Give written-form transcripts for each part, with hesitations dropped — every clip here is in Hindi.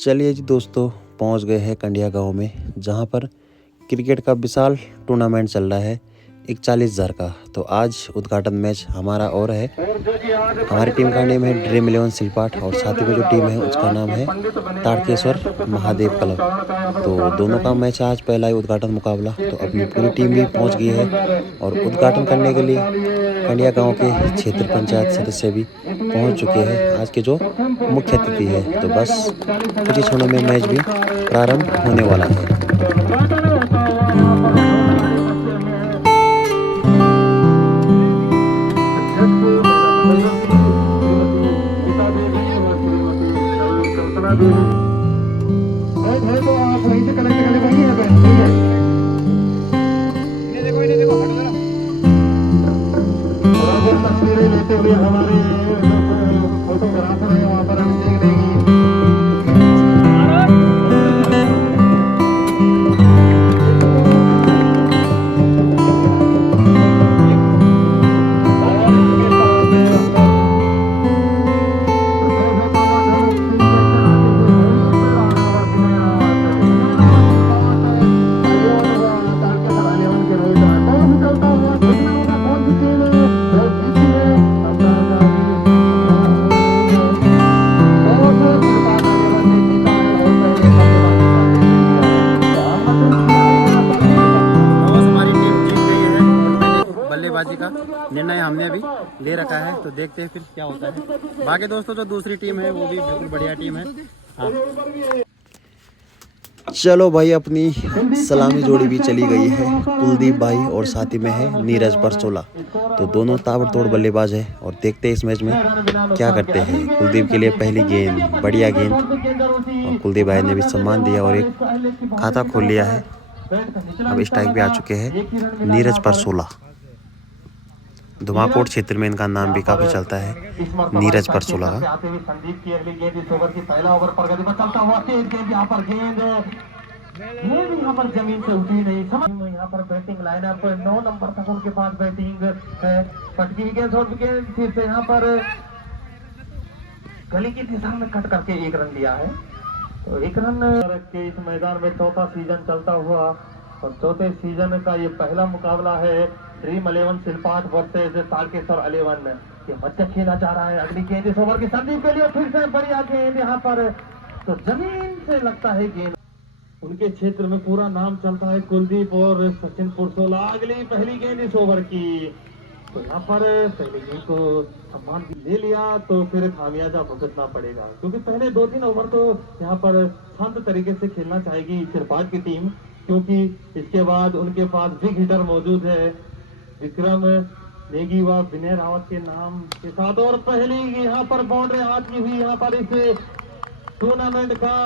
चलिए जी दोस्तों, पहुंच गए हैं कंडिया गांव में, जहां पर क्रिकेट का विशाल टूर्नामेंट चल रहा है 41,000 का। तो आज उद्घाटन मैच हमारा और है। हमारी टीम का नेम है ड्रीम 11 सिलपाट और साथ ही में जो टीम है उसका नाम है ताड़केश्वर महादेव क्लब। तो दोनों का मैच आज पहला ही उद्घाटन मुकाबला। तो अपनी पूरी टीम भी पहुंच गई है और उद्घाटन करने के लिए कंडिया गांव के क्षेत्र पंचायत सदस्य भी पहुंच चुके हैं, आज के जो मुख्य अतिथि है। तो बस कुछ ही क्षणों में मैच भी प्रारंभ होने वाला है। तस्वीरें लेते हुए हमारे फोटोग्राफर है वहाँ पर हम देख रहे हैं। बल्लेबाजी का निर्णय हमने अभी ले रखा है, तो देखते हैं फिर क्या होता है। बाकी दोस्तों जो दूसरी टीम है वो भी बिल्कुल बढ़िया टीम है। हाँ चलो भाई, अपनी सलामी जोड़ी भी चली गई है। कुलदीप भाई और साथ ही में है नीरज परसोला। तो दोनों ताबड़तोड़ बल्लेबाज है और देखते हैं इस मैच में क्या करते हैं। कुलदीप के लिए पहली गेंद, बढ़िया गेंद, और कुलदीप भाई ने भी सम्मान दिया और एक खाता खोल लिया है। अब स्ट्राइक भी आ चुके हैं नीरज परसोला। धुमाकोट क्षेत्र में इनका नाम भी काफी चलता है, नीरज परसोला का। संदीप की अगली गेंद इस ओवर की पहला ओवर प्रगति पर चलता हुआ तेज गेंद यहाँ पर गेंद ये भी यहाँ पर जमीन से उठी नहीं। समझ यहाँ पर बैटिंग लाइनअप 9 नंबर तक उनके पास बैटिंग है। पटकी विकेट और विकेट फिर से यहाँ पर गली की दिशा में कट करके 1 रन लिया है। तो 1 रन के इस मैदान में चौथा सीजन चलता हुआ और चौथे सीजन का ये पहला मुकाबला है ड्रीम 11 सिलपाट वर्सेस ताड़केश्वर 11। ये मध्य खेला जा रहा है। अगली गेंद इस ओवर की संदीप के लिए फिर से बढ़िया गेंद यहाँ पर, तो जमीन से लगता है गेंद। उनके क्षेत्र में पूरा नाम चलता है कुलदीप और सचिन परसोला। अगली पहली गेंद इस ओवर की, तो यहाँ पर पहली गेंद को सम्मान ले लिया तो फिर खामियाजा भुगतना पड़ेगा, क्योंकि पहले 2-3 ओवर तो यहाँ पर शांत तरीके से खेलना चाहेगी सिलपाट की टीम, क्योंकि इसके बाद उनके पास बिग हिटर मौजूद है विक्रम नेगी व विनय रावत के नाम के साथ। और पहली यहाँ पर बाउंड्री हाथ की हुई यहाँ पर इस टूर्नामेंट का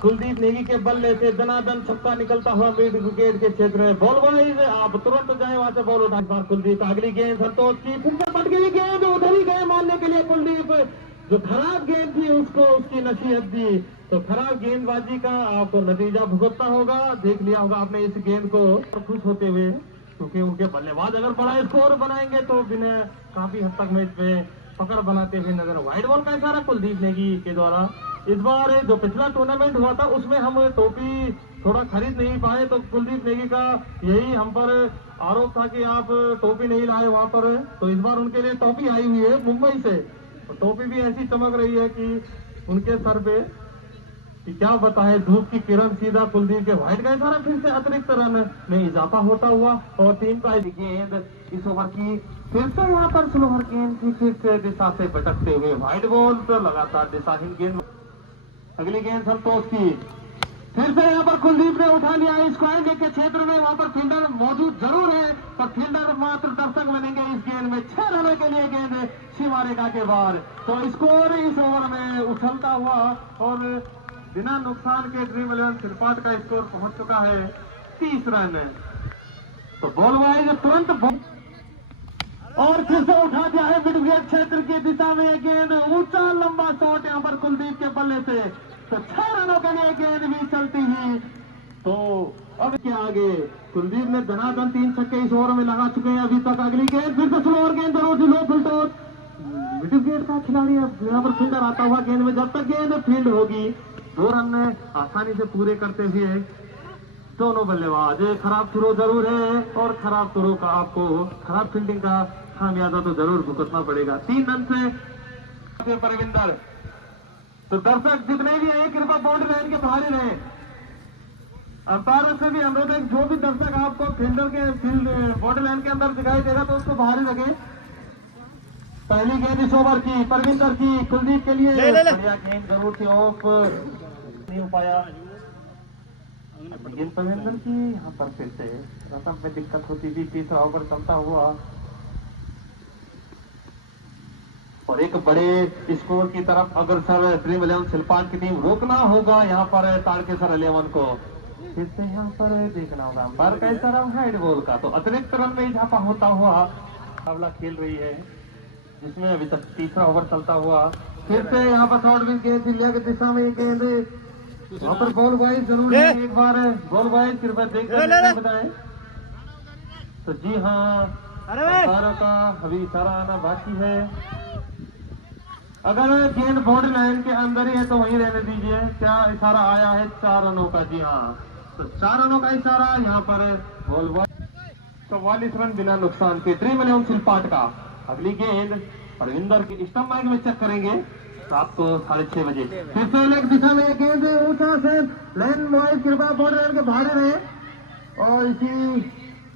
कुलदीप नेगी के बल्ले से दनादन छक्का निकलता हुआ मिड विकेट के क्षेत्र में। बॉल वाइज आप तुरंत जाए वहां से बॉल उठा कुलदीप। अगली गेंद संतोष की फिर से पट गई गेंद, उधर ही गए मारने के लिए कुलदीप। जो खराब गेंद थी उसको उसकी नसीहत दी, तो खराब गेंदबाजी का आपको नतीजा भुगतना होगा। देख लिया होगा आपने इस गेंद को खुश होते हुए, क्योंकि उनके बल्लेबाज अगर बड़ा स्कोर बनाएंगे तो विनय काफी हद तक मैच में पकड़ बनाते हुए नजर। व्हाइट बॉल का इशारा कुलदीप नेगी के द्वारा। इस बार जो पिछला टूर्नामेंट हुआ था उसमें हम टोपी थोड़ा खरीद नहीं पाए, तो कुलदीप नेगी का यही हम पर आरोप था कि आप टोपी नहीं लाए वहां पर। तो इस बार उनके लिए टोपी आई हुई है मुंबई से, तो टोपी भी ऐसी चमक रही है कि उनके सर पे कि क्या बताए, धूप की किरण सीधा कुलदीप के। व्हाइट का इशारा फिर से अतिरिक्त रन में इजाफा होता हुआ और टीम का गेंद इस ओवर की फिर से यहाँ पर स्लोअर गेंद की फिर से दिशा से भटकते हुए व्हाइट बॉल तो लगातार दिशाहीन गेंद। अगली गेंद संतोष की फिर से यहाँ पर कुलदीप ने उठा लिया। स्क्वायर लेग के क्षेत्र में वहां पर फील्डर मौजूद जरूर है, पर फील्डर मात्र दर्शक बनेंगे इस गेंद में। 6 रनों के लिए गेंद सीमा रेखा के बाहर, तो स्कोर इस ओवर में उछलता हुआ और बिना नुकसान के ड्रीम 11 सिलपाट का स्कोर पहुंच चुका है 30 रन। तो बॉल वाइज तुरंत और फिर से उठा दिया है मिड विकेट क्षेत्र की दिशा में गेंद, ऊंचा लंबा शॉट यहाँ पर कुलदीप के बल्ले से। तो 6 रनों के लिए गेंद भी चलती ही। तो अब क्या आगे कुलदीप ने धनाधन 3 छक्के इस ओवर में लगा चुके हैं अभी तक। अगली गेंद फिर से स्लोअर गेंद, लो फुलटॉस मिड विकेट का खिलाड़ी अब यहाँ पर फील्डर आता हुआ गेंद में। जब तक गेंद फील्ड होगी 2 रन आसानी से पूरे करते हुए दोनों बल्लेबाज। खराब थ्रो जरूर है और खराब थ्रो का आपको खराब फील्डिंग का खामियाजा तो जरूर भुगतना पड़ेगा। 3 रन से परविंदर। तो दर्शक जितने भी है कृपया बाउंड्री लाइन के बाहर ही रहे। अंपायर से भी अनुरोध है, जो भी दर्शक आपको फील्डर के फील्ड बाउंड्री लाइन के अंदर दिखाई देगा तो उसको बाहर ही रखे। पहली गेंद इस ओवर की परविंदर की कुलदीप के लिए बढ़िया गेंद जरूर थी, ऑफ नहीं हो पाया। गेंद परविंदर की यहाँ पर फिर से रसम में दिक्कत होती थी। तीसरा ओवर चलता हुआ और एक बड़े स्कोर की तरफ अग्रसर ड्रीम 11 सिलपाट की टीम। रोकना होगा यहाँ पर तारकेसर 11 को। फिर से यहाँ पर देखना होगा अंपायर का इशारा है बॉल का। तो अतिरिक्त रन में इजाफा होता हुआ मुकाबला खेल रही है, जिसमें अभी तक तीसरा ओवर चलता हुआ। फिर से यहाँ पर शॉर्ट विकेट गेंद दिल्ली की दिशा में गेंद वहाँ पर बॉल वाइज जरूर है। एक बार बॉल वाइज कृपया देखकर बताएं। तो जी हाँ, अंपायरों का अभी इशारा आना बाकी है। अगर गेंद बाउंड्री लाइन के अंदर ही है तो वहीं रहने दीजिए। क्या इशारा आया है? 4 रनों का। जी हाँ, तो 4 रनों का इशारा यहाँ पर बॉल वाइज। 44 रन बिना नुकसान के ड्रीम 11 सिलपाट का। अगली गेंद परविंदर की स्टंप माइक में चेक करेंगे रात को 6:30 बजे। फिर से एक दिशा में गेंद ऊंचा से लाइन वाइज कृपया बाउंड्री लाइन के बाहर रहे और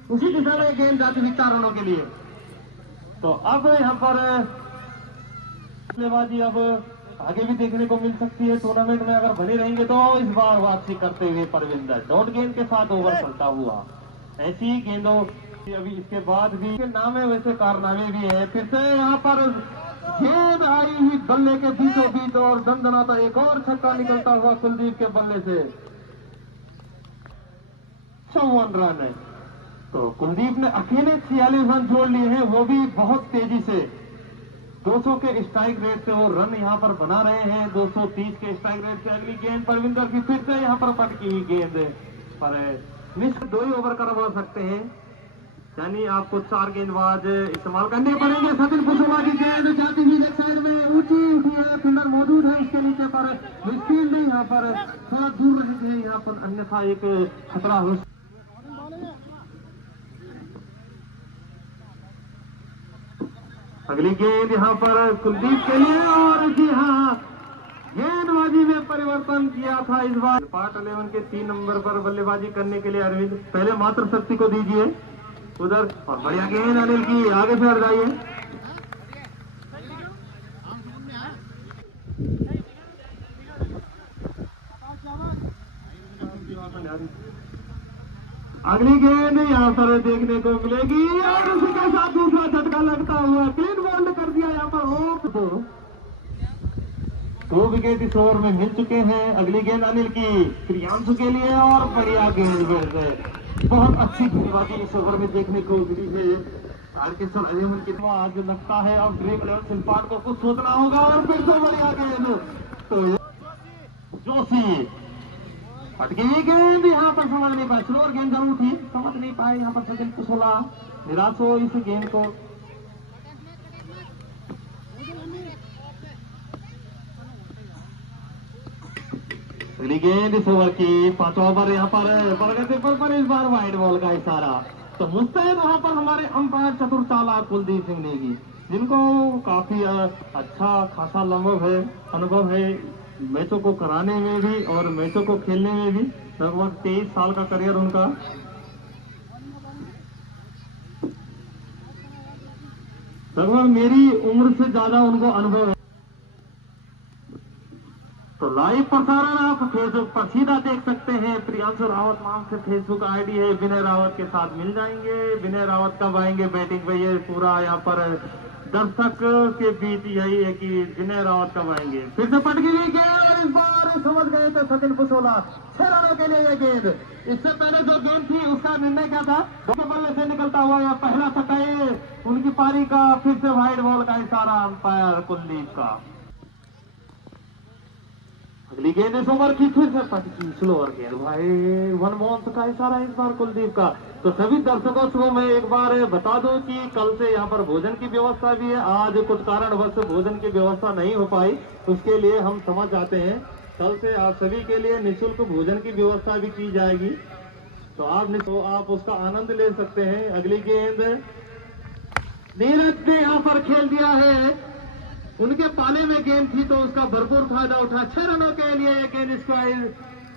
उसी दिशा में गेंद जाती थी 4 रनों के लिए। तो अब यहाँ पर बल्लेबाजी अब आगे भी देखने को मिल सकती है टूर्नामेंट में अगर बने रहेंगे तो। इस बार वापसी करते हुए परविंदर डॉट गेंद के साथ ओवर चलता हुआ। ऐसी ही गेंदों अभी इसके बाद भी नाम है, वैसे कारनामे भी है। फिर से यहाँ पर गेंद आई हुई बल्ले के बीचों बीच और दंदनाता एक और छक्का निकलता हुआ कुलदीप के बल्ले से। 54 रन है। तो कुलदीप ने अकेले 46 रन जोड़ लिए हैं, वो भी बहुत तेजी से। 200 के स्ट्राइक रेट से वो रन यहाँ पर बना रहे हैं, 230 के स्ट्राइक रेट से। अगली गेंद परविंदर की फिर से यहाँ पर पटकी हुई गेंद पर मिस 2 ही ओवर करवा सकते हैं, यानी आपको 4 गेंदबाज इस्तेमाल करने पड़ेंगे। सचिन कुशवाहा की गेंद जाती हुई लेफ्ट साइड में ऊंची उठी है, फील्डर मौजूद है उसके नीचे पर। फील्ड यहाँ पर थोड़ा दूर रही है यहाँ पर, अन्यथा एक खतरा हो। अगली गेंद यहाँ पर कुलदीप के लिए और जी हाँ, गेंदबाजी में परिवर्तन किया था इस बार। पार्ट 11 के 3 नंबर पर बल्लेबाजी करने के लिए अरविंद पहले मात्र शक्ति को दीजिए उधर। और बढ़िया गेंद अनिल की, आगे से हट जाइए। अगली गेंद यहाँ पर देखने को मिलेगी और उसी के साथ दूसरा झटका लगता हुआ 3 बॉल कर दिया यहाँ पर। 2 विकेट इस ओवर में मिल चुके हैं। अगली गेंद अनिल की प्रियांशु के लिए और बढ़िया गेंद है। बहुत अच्छी गेंदबाजी इस ओवर में देखने को मिली है तारकेसर 11 की। आज लगता है अब ड्रीम 11 सिलपाट को कुछ सोचना होगा और फिर से बढ़िया गेंद। तो जोशी अटकी गेंद यहाँ पर समझ नहीं पाए, स्लोअर गेंद जरूर थी, समझ नहीं पाए यहाँ पर सचिन कुशवाहा, निराश हो इस गेंद को। अगली गेंद इस ओवर की 5वां ओवर यहाँ पर इस बार वाइड बॉल का इशारा। तो मुस्तैद वहां पर हमारे अंपायर चतुर चालाक कुलदीप सिंह नेगी, जिनको काफी अच्छा खासा अनुभव है मैचों को कराने में भी और मैचों को खेलने में भी। लगभग 23 साल का करियर उनका। लगभग मेरी उम्र से ज्यादा उनको अनुभव है। तो लाइव प्रसारण आप फेसबुक पर सीधा देख सकते हैं। प्रियांशु रावत नाम से फेसबुक आईडी है। विनय रावत के साथ मिल जाएंगे। विनय रावत कब आएंगे बैटिंग पे, ये पूरा यहाँ पर दर्शक के बीच यही है कि विनय रावत कब आएंगे। फिर से पटकी हुई गेंद, इस बार समझ गए थे सचिन कुशवाहा। 6 रनों के लिए यह गेंद। इससे पहले जो गेंद थी उसका निर्णय क्या था? दो बल्ले से निकलता हुआ यह पहला छक्का उनकी पारी का। फिर से वाइड बॉल का इशारा अंपायर कुलदीप का। अगली गेंद इस ओवर की फिर से पटकी स्लोअर गेंद, भाई 1 बॉल का इशारा इस बार कुलदीप का। तो सभी दर्शकों को मैं एक बार बता दूं कि कल से यहाँ पर भोजन की व्यवस्था भी है। आज कुछ कारणवश भोजन की व्यवस्था नहीं हो पाई, उसके लिए हम समझ जाते हैं। कल से आप सभी के लिए निःशुल्क भोजन की व्यवस्था भी की जाएगी, तो आप उसका आनंद ले सकते हैं। अगली गेंद नीरज ने यहाँ पर खेल दिया है, उनके पाले में गेंद थी तो उसका भरपूर फायदा उठा। 6 रनों के लिए गेंद स्क्वायर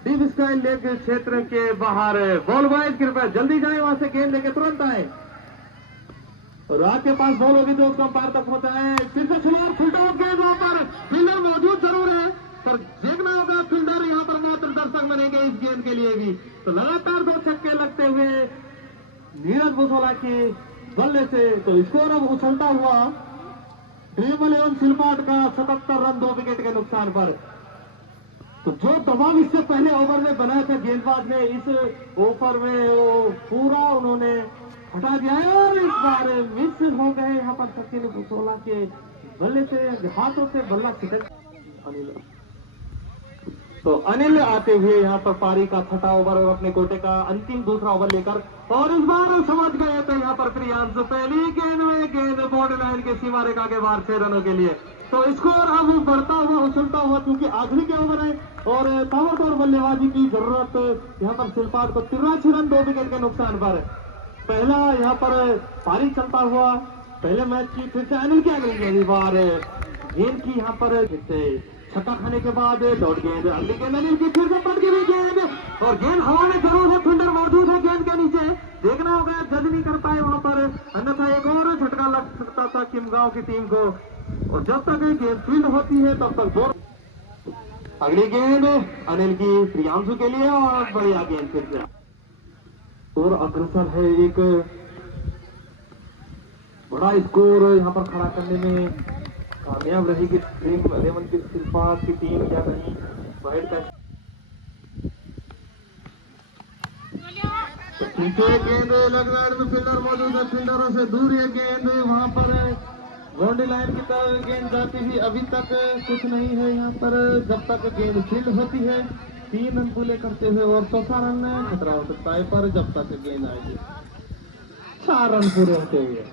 डीप स्क्वायर लेग क्षेत्र के बाहर। बॉल बॉयज कृपया जल्दी जाए, वहां से गेंद लेके तुरंत आए। और आपके पास बॉल होगी तो उसको अंपायर तक पहुंचाए। फिर से शुरू फुलटा गेंद, वहां पर फील्डर मौजूद जरूर है, पर देखना होगा फील्डर यहाँ पर मात्र दर्शक बनेंगे इस गेंद के लिए भी। तो लगातार 2 छक्के लगते हुए नीरज बुसोला के बल्ले से, तो स्कोर अब उछलता हुआ ड्रीम 11 सिलपाट का 77 रन 2 विकेट के नुकसान पर। तो जो दबाव इससे पहले ओवर में बनाया था गेंदबाज ने, इस ओवर में वो पूरा उन्होंने हटा दिया है। और इस बार मिस हो गए यहाँ पर सचिन बुसोला के बल्ले से, हाथों से बल्ला छिटक अनिल। तो अनिल आते हुए यहाँ पर पारी का 6ठा ओवर और अपने कोटे का अंतिम दूसरा ओवर लेकर, और इस बार समझ गए थे यहाँ पर प्रियांशु पहली गेंद में गेंद बॉर्डर लाइन के सीमा रेखा के बाहर 6 रनों के लिए। तो स्कोर अब बढ़ता हुआ उछलता हुआ, क्योंकि आखिरी के ओवर है और ताबड़तोड़ बल्लेबाजी की जरूरत यहाँ पर सिलपाट को। 83 रन 2 विकेट के नुकसान पर पहला यहाँ पर पारी चलता हुआ पहले मैच की। फिर से अनिल क्या गेंद बार गेंद की यहाँ पर छक्का खाने के बाद डॉट गेंद, अगली गेंद अनिल की, फिर से पट गई गेंद और गेंद हवा में जरूर है, फील्डर मौजूद है गेंद के नीचे, देखना होगा जज नहीं कर पाए वहां पर, अन्यथा एक और झटका लग सकता था किमगांव की टीम को। और जब तक गेंद फील्ड होती है तब तक बोल। अगली गेंद अनिल की प्रियांशु के लिए और बढ़िया गेंद फिर से, और अग्रसर है एक बड़ा स्कोर यहाँ पर खड़ा करने में कामयाब रहेगी ड्रीम 11 की सिलपाट की टीम या नहीं। वाइड का पीछे गेंद लग रहा है, फील्डर मौजूद है, फील्डरों से दूर है गेंद, वहां पर बाउंड्री लाइन की तरफ गेंद जाती हुई अभी तक कुछ नहीं है यहाँ पर। जब तक गेंद फील्ड होती है 3 रन पूरे करते हुए और 4था रन खतरा हो सकता है, पर जब तक गेंद आएगी 4 रन पूरे होते हुए।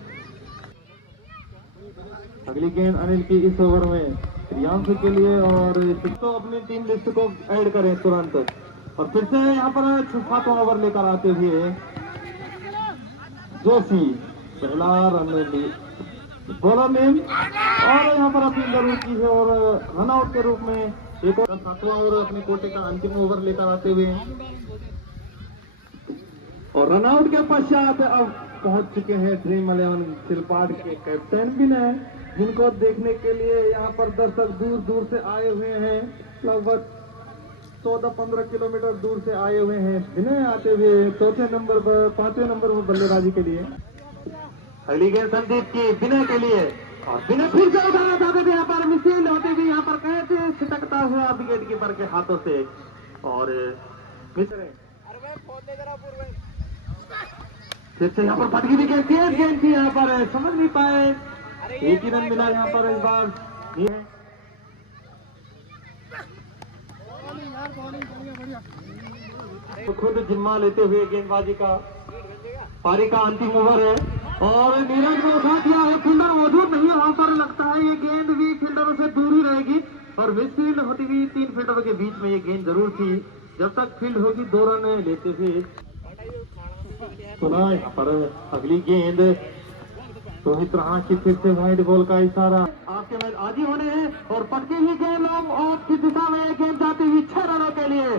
अगली गेंद अनिल की इस ओवर में प्रियांशु के लिए, और तो अपनी टीम लिस्ट को ऐड करें तुरंत। और फिर से यहाँ पर 7वां ओवर लेकर आते हुए जोशी पहला रन बॉलर नेम, और यहाँ पर अपनी जरूर की है और रन आउट के रूप में एक और 7वां ओवर अपने कोटे का अंतिम ओवर लेकर आते हुए, और रन आउट के पश्चात अब पहुंच चुके हैं ड्रीम 11 सिलपाट के कैप्टन विनय, जिनको देखने के लिए यहाँ पर दर्शक दूर दूर से आए हुए हैं, लगभग 14-15 किलोमीटर दूर से आए हुए हैं विनय आते हुए 4थे नंबर पर 5वें नंबर पर बल्लेबाजी के लिए। अगली गेंद संदीप की विनय के लिए, और विनय फिर से उठाना चाहते थे यहाँ पर, मिसफील्ड होते हुए यहाँ पर कैसे छिटकता हुआ विकेट कीपर के हाथों से, और फिर से यहाँ पर फटकी विकेट, गेंद थी यहाँ पर, समझ नहीं पाए, एक ही रन मिला यहाँ पर इस बार। तो खुद जिम्मा लेते हुए गेंदबाजी का पारी का अंतिम ओवर है, और नीरज ने उठा दिया है, फील्डर मौजूद नहीं है वहां पर, लगता है ये गेंद भी फील्डरों से दूर ही रहेगी, और मिसफील्ड होती हुई 3 फील्डरों के बीच में ये गेंद जरूर थी। जब तक फील्ड होगी 2 रन लेते हुए। सुना यहाँ पर अगली गेंद रोहित रहा की, फिर से वाइड बॉल का इशारा, आपके मैच आज ही होने हैं, और पटकी हुई गेंद ऑफ की दिशा में गेंद जाती हुई 6 रनों के लिए।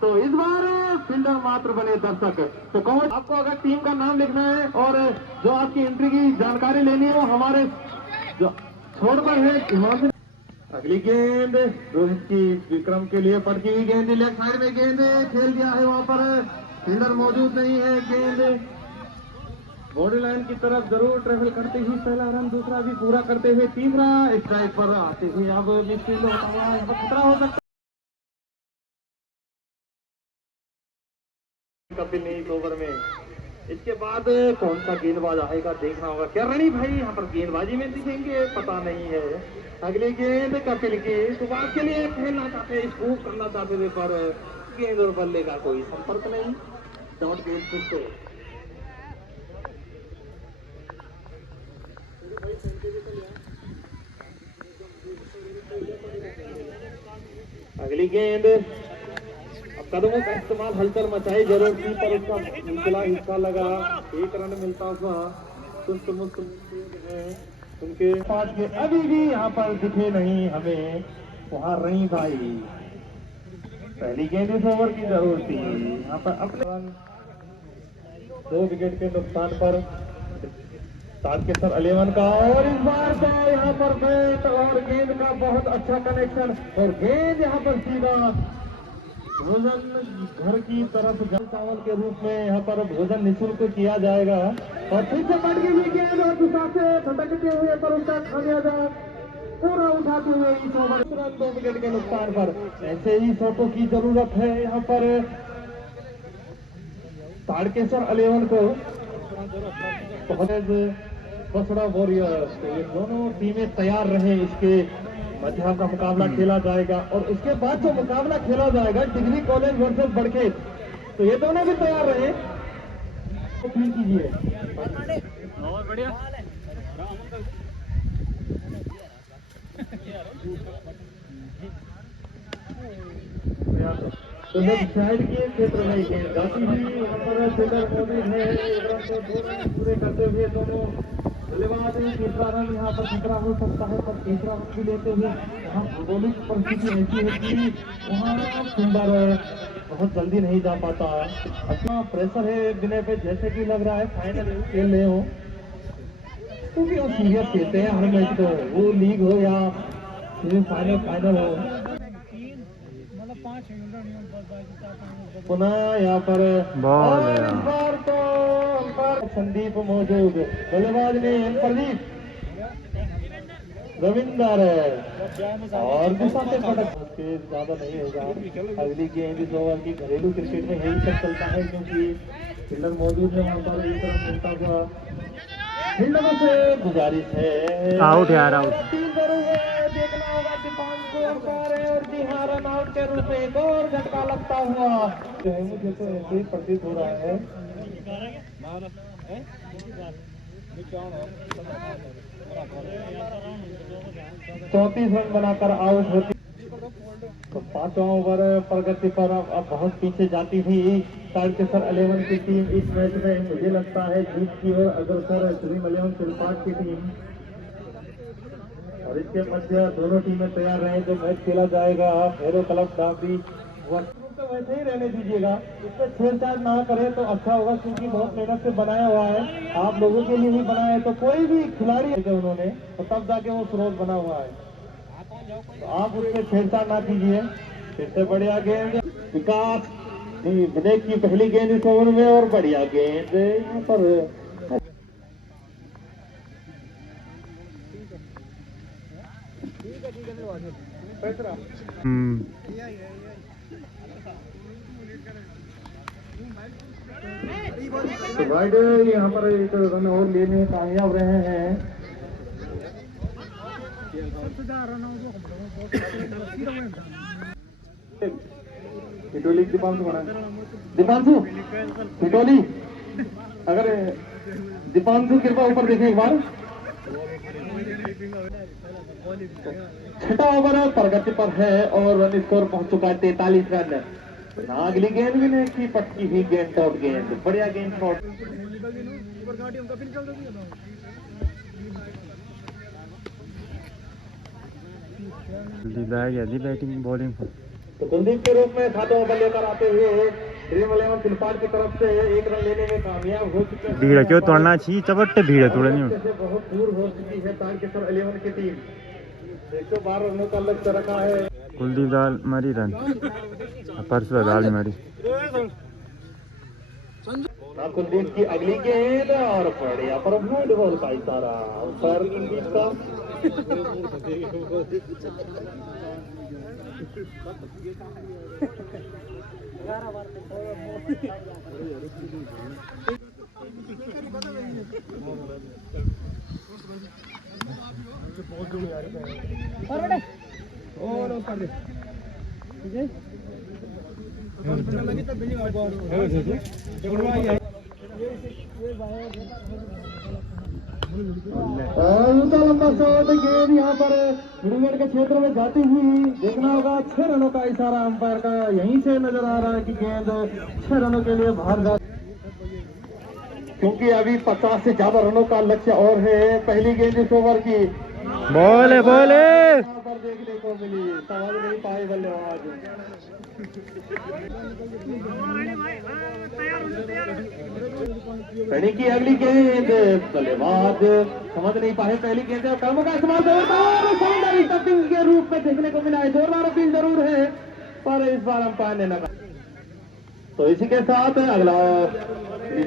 तो इस बार फील्डर मात्र बने दर्शक। तो कौन आपको अगर टीम का नाम लिखना है और जो आपकी एंट्री की जानकारी लेनी है वो हमारे जो छोड़ पर है। अगली गेंद रोहित की विक्रम के लिए, पटकी हुई गेंद लेफ्ट साइड में गेंद खेल दिया है, वहां पर फील्डर मौजूद नहीं है, गेंद बॉर्डर लाइन की तरफ जरूर ट्रेवल करते ही पहला रन दूसरा भी पूरा करते हुए तीसरा स्ट्राइक पर आते हुए अब मिसफील्ड होता हुआ खतरा हो सकता कपिल ने इस ओवर में। इसके बाद कौन सा गेंदबाज आएगा देखना होगा, क्या रणी भाई यहाँ पर गेंदबाजी में दिखेंगे पता नहीं है। अगली गेंद कपिल की, सुभाष के लिए खेलना चाहते स्कूप करना चाहते थे, पर गेंद और बल्ले का कोई संपर्क नहीं, डॉट गेंद फिर से। अगली पहली गेंद, अब कदमों का इस्तेमाल हलचल मचाई जरूर थी पर उसका निचला हिस्सा लगा, एक रन मिलता हुआ सुस्त मुस्त है उनके पास के अभी भी यहाँ पर दिखे नहीं हमें वहाँ रही भाई। पहली गेंद इस ओवर की जरूरत थी यहाँ पर अपने 2 विकेट के नुकसान पर तारकेसर 11 का, और इस बार तो यहाँ पर बैट और गेंद का बहुत अच्छा कनेक्शन, और गेंद यहाँ पर सीधा भोजन घर की तरफ चावल के रूप में यहाँ पर भोजन निःशुल्क किया जाएगा, और फिर से बढ़ के भी गेंद और दूसरा से भटकते हुए पर उसका खामियाजा पूरा उठाते हुए इस ओवर 2 विकेट के नुकसान पर। ऐसे ही शॉटों की जरूरत है यहाँ पर तारकेसर 11 को। बसड़ा वॉरियर्स, तो ये दोनों टीमें तैयार रहे, इसके मध्य का मुकाबला खेला जाएगा, और उसके बाद जो मुकाबला खेला जाएगा डिग्री कॉलेज वर्सेस बड़खेत, तो ये दोनों भी तैयार रहे। तो फील कीजिए तो जब साइड के क्षेत्र में गेंद जाती हुई यहाँ पर फील्डर मौजूद है, पूरे करते हुए दोनों बल्लेबाज तीसरा रन यहाँ पर खतरा हो सकता है, पर तीसरा रन भी लेते हुए यहाँ भौगोलिक परिस्थिति ऐसी है कि वहाँ फील्डर बहुत जल्दी नहीं जा पाता। अच्छा प्रेशर है दिने पे, जैसे कि लग रहा है फाइनल खेल रहे हो, क्योंकि वो सीरियस खेलते हैं हर मैच को, वो लीग हो या फाइनल हो। पुनः यहाँ पर संदीप मौजूद, बल्लेबाज ने प्रदीप रविंदर और दिशा से पटक के ज्यादा नहीं होगा। अगली गेंद इस ओवर की घरेलू क्रिकेट में यही सब चलता है, क्योंकि फील्डर मौजूद है वहाँ पर एक तरफ मिलता हुआ फील्डरों से गुजारिश है आउट यार, आउट। 3 जरूर है, देखना होगा दीपांश को अंपायर है, और जी हाँ रन आउट के रूप में एक और झटका लगता हुआ मुझे तो ऐसे ही प्रतीत हो रहा है। 34 रन बनाकर आउट होती, तो 5वां ओवर प्रगति पर अब बहुत पीछे जाती हुई तारकेसर 11 की टीम इस मैच में मुझे लगता है जीत की ओर अग्रसर ड्रीम 11 सिलपाट की टीम, और इसके मध्य दोनों टीमें तैयार रहे जो मैच खेला जाएगा हेरो क्लब डाबी। तो वैसे ही रहने दीजिएगा, इसमें छेड़छाड़ ना करें तो अच्छा होगा, क्योंकि बहुत मेहनत से बनाया हुआ है, आप लोगों के लिए ही बनाया है, तो कोई भी खिलाड़ी है उन्होंने तो तब जाके वो स्रोत बना हुआ है, तो आप उसमें छेड़छाड़ ना कीजिए। फिर से बढ़िया गेंद विकास विनय की पहली गेंद इस ओवर में, और बढ़िया गेंद यहाँ पर यहाँ पर एक रन और लेने में कामयाब रहे हैं। पिटोली दीपांशु बना, दीपांशु पिटोली, अगर दीपांशु कृपा ऊपर देखें एक बार। 6वां ओवर प्रगति पर है और रन स्कोर पहुंच चुका है 43 रन। अगली गेंद भी नहीं की पटकी हुई गेंद, टॉप गेंद, बढ़िया गेंद शॉट। बैटिंग बॉलिंग तो कुलदीप के रूप में 7वां ओवर लेकर आते हुए ड्रीम 11 सिलपाट की तरफ से 1 रन लेने में कामयाब हो चुके हैं। भीड़ क्यों तोड़ना चाहिए, चपट्टे भीड़ तोड़े नहीं बहुत दूर हो चुकी है तारकेसर 11 की टीम, 112 रनों का लक्ष्य रखा है। कुलदीप दाल मारी रन, परसों दाल मारी। कुलदीप की अगली गेंद और बढ़िया पर ब्लू बॉल का इशारा पर कुलदीप का और ऊंचा लंबा शॉट, गेंद यहाँ पर मिडविकेट के क्षेत्र में जाती हुई देखना होगा। 6 रनों का इशारा अंपायर का यहीं से नजर आ रहा है कि गेंद 6 रनों के लिए बाहर जा, क्योंकि अभी 50 से ज्यादा रनों का लक्ष्य और है। पहली गेंद इस ओवर की बॉल है यहाँ पर देखने को मिली, समझ नहीं पाए बल्लेबाज। कड़ी की अगली गेंद, बल्लेबाज समझ नहीं पाए पहली गेंद है। कर्मों का इस्तेमाल शानदार टपिंग के रूप में देखने को मिला है। जोरदार अपील जरूर है पर इस बार अंपायर ने लगा। तो इसी के साथ अगला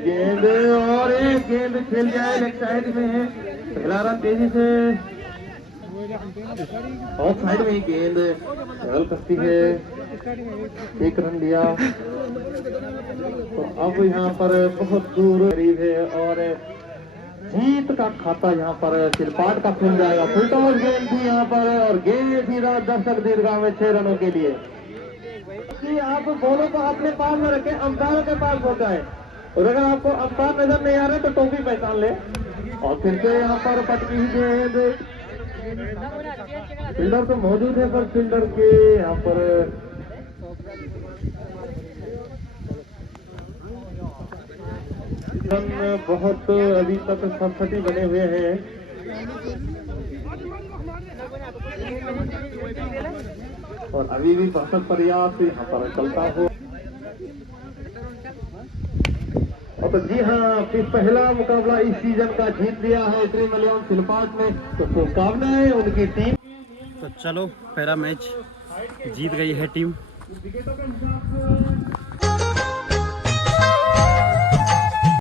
गेंद और एक गेंद खेल जाए लेग साइड में। पहला रन तेजी से ऑफ साइड में गेंद रन करती है, 1 रन लिया। तो अब यहाँ पर बहुत दूर करीब है और जीत का खाता यहाँ पर सिलपाट का खुल जाएगा। फुल टॉस गेंद थी यहाँ पर और गेंद सीधा दर्शक दीर्घा में 6 रनों के लिए। कि आप बॉलों को अपने पास में रखें, अंपायरों के पास पहुंचाए, और अगर आपको अंपायर नजर नहीं आ रहे तो टोपी पहचान ले। और फिर से यहाँ पर पटकी हुई गेंद, फील्डर तो मौजूद है पर फील्डर के यहाँ पर बहुत अभी तक सटसटी बने हुए हैं। और अभी भी औसत प्रयास यहाँ पर चलता हो। और तो जी हाँ, फिर पहला मुकाबला इस सीजन का जीत लिया है ड्रीम 11 सिलपाट में, तो शुभकामनाएं उनकी टीम। तो चलो, पहला मैच जीत गई है टीम।